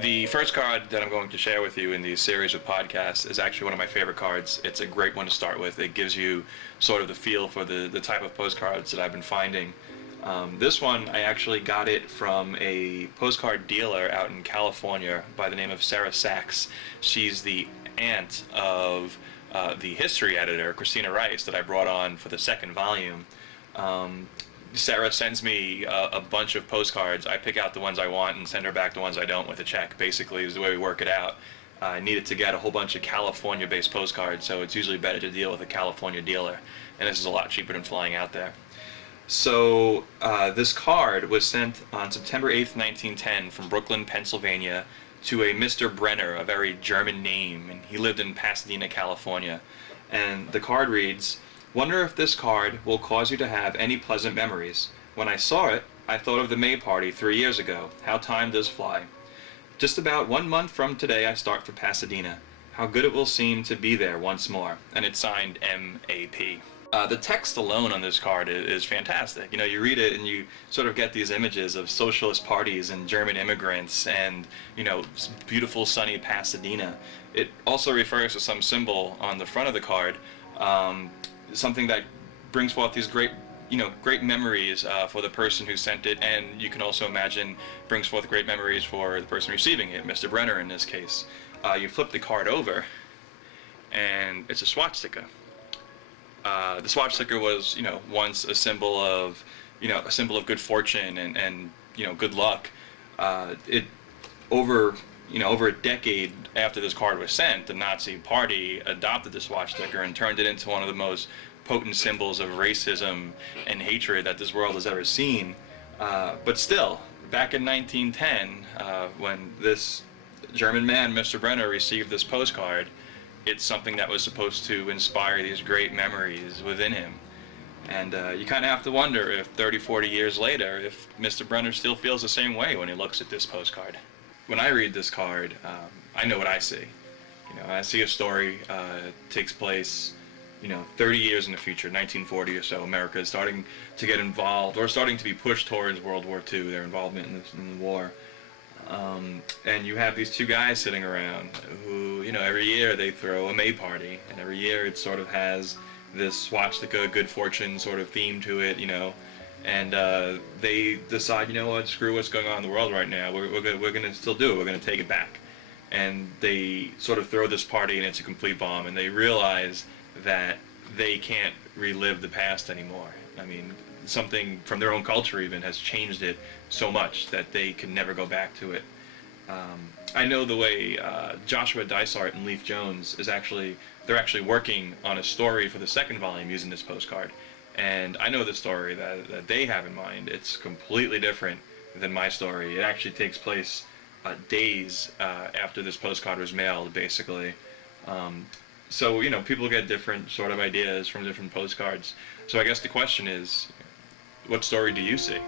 The first card that I'm going to share with you in the series of podcasts is actually one of my favorite cards. It's a great one to start with. It gives you sort of the feel for the type of postcards that I've been finding. This one, I actually got it from a postcard dealer out in California by the name of Sarah Sachs. She's the aunt of the history editor, Christina Rice, that I brought on for the second volume. Sarah sends me a bunch of postcards. I pick out the ones I want and send her back the ones I don't with a check, basically, is the way we work it out. I needed to get a whole bunch of California-based postcards, so it's usually better to deal with a California dealer, and this is a lot cheaper than flying out there. So this card was sent on September 8th, 1910 from Brooklyn, Pennsylvania to a Mr. Brenner, a very German name, and he lived in Pasadena, California. And the card reads, "Wonder if this card will cause you to have any pleasant memories. When I saw it, I thought of the May party 3 years ago. How time does fly. Just about 1 month from today I start for Pasadena. How good it will seem to be there once more." And it's signed M.A.P. The text alone on this card is fantastic. You know, you read it and you sort of get these images of socialist parties and German immigrants and, you know, beautiful sunny Pasadena. It also refers to some symbol on the front of the card, something that brings forth these great memories for the person who sent it, and you can also imagine brings forth great memories for the person receiving it, Mr. Brenner in this case. You flip the card over, and it's a swastika. The swastika was, once a symbol of, good fortune and good luck. Over a decade after this card was sent, the Nazi Party adopted the swastika and turned it into one of the most potent symbols of racism and hatred that this world has ever seen. But still, back in 1910, when this German man, Mr. Brenner, received this postcard, it's something that was supposed to inspire these great memories within him. And you kind of have to wonder if 30, 40 years later, if Mr. Brenner still feels the same way when he looks at this postcard. When I read this card, I know what I see. I see a story takes place, 30 years in the future, 1940 or so. America is starting to get involved, or starting to be pushed towards World War II, their involvement in the war. And you have these two guys sitting around who, every year they throw a May party, and every year it sort of has this swastika, good fortune sort of theme to it, and they decide, screw what's going on in the world right now, we're going to still do it, we're going to take it back. And they sort of throw this party and it's a complete bomb, and they realize that they can't relive the past anymore. I mean, something from their own culture even has changed it so much that they can never go back to it. I know the way Joshua Dysart and Leif Jones they're actually working on a story for the second volume using this postcard. And I know the story that they have in mind. It's completely different than my story. It actually takes place days after this postcard was mailed, basically. So, people get different sort of ideas from different postcards. So I guess the question is, what story do you see?